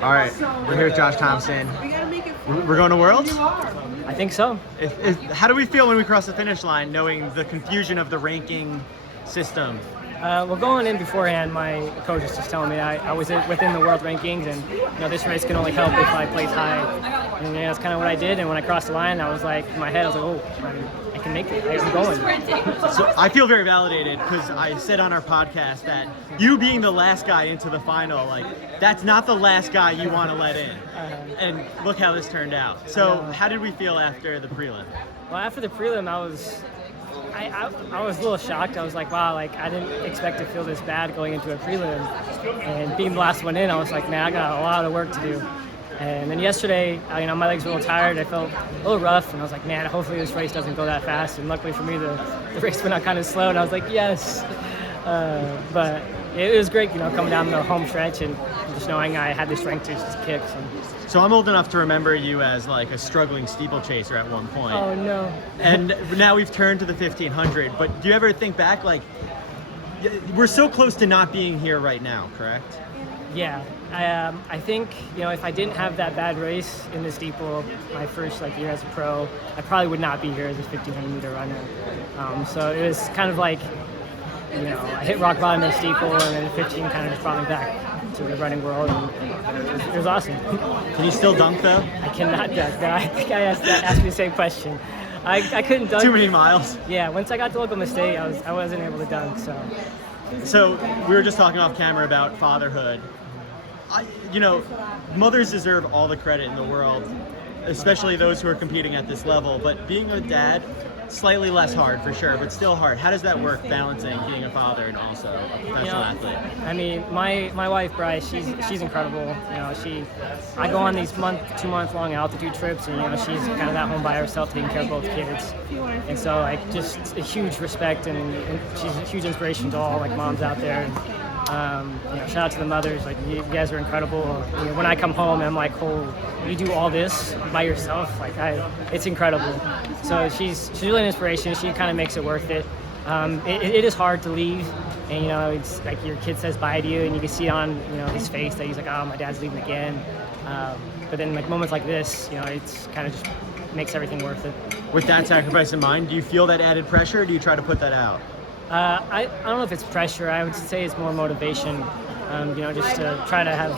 All right, we're here with Josh Thompson. We're going to Worlds? I think so. How do we feel when we cross the finish line, knowing the confusion of the ranking system? Well, going in beforehand, my coach was just telling me I was within the world rankings, and this race can only help if I place high. And that's kind of what I did. And when I crossed the line, I was like, in my head, I was like, oh, I can make it. I'm going. So I feel very validated because I said on our podcast that you being the last guy into the final, that's not the last guy you want to let in. And look how this turned out. So how did we feel after the prelim? Well, after the prelim, I was a little shocked. I was like, wow, I didn't expect to feel this bad going into a prelim. And being the last one in, I was like, man, I got a lot of work to do. And then yesterday, my legs were a little tired. I felt a little rough, and I was like, man, hopefully this race doesn't go that fast. And luckily for me, the race went out kind of slow, and I was like, yes. But it was great, coming down the home stretch and just knowing I had the strength to just kick. So I'm old enough to remember you as a struggling steeplechaser at one point. Oh, no. And now we've turned to the 1500. But do you ever think back, we're so close to not being here right now, correct? Yeah. I think, if I didn't have that bad race in the steeple my first year as a pro, I probably would not be here as a 1500 meter runner. So it was kind of I hit rock bottom in the steeple, and then the 15 kind of just brought me back to the running world, and it was awesome. Can you still dunk though? I cannot dunk. I think I asked me the same question. I couldn't dunk. Too many miles. Yeah, once I got to Oklahoma State, I wasn't able to dunk. So we were just talking off camera about fatherhood. Mothers deserve all the credit in the world, especially those who are competing at this level. But being a dad, slightly less hard for sure, but still hard. How does that work, balancing being a father and also a professional athlete? I mean, my wife Bryce, she's incredible. I go on these 2-month long altitude trips, and she's kind of at home by herself taking care of both kids. And so just a huge respect, and she's a huge inspiration to all moms out there. Shout out to the mothers. You guys are incredible. When I come home, I'm like, oh, you do all this by yourself? It's incredible. So she's really an inspiration. She kind of makes it worth it. It is hard to leave, and it's your kid says bye to you, and you can see on his face that he's like, oh, my dad's leaving again. But then moments like this, it's kind of just makes everything worth it. With that sacrifice in mind, do you feel that added pressure, or do you try to put that out? I don't know if it's pressure. I would say it's more motivation. Just to try to have,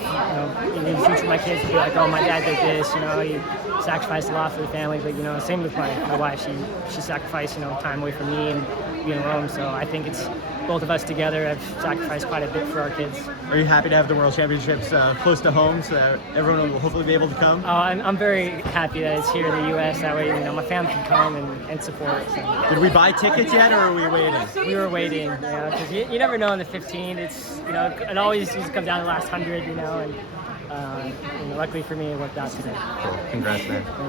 in the future, my kids be like, oh, my dad did this. He sacrificed a lot for the family. But same with my wife. She sacrificed, time away from me and being in Rome. So I think it's both of us together have sacrificed quite a bit for our kids. Are you happy to have the World Championships close to home, so that everyone will hopefully be able to come? I'm very happy that it's here in the U.S. That way, my family can come and support. So. Did we buy tickets yet, or are we waiting? We were waiting, because you never know in the 15. It's it always used to come down to the last 100, and luckily for me, it worked out today. Cool. Congrats, man.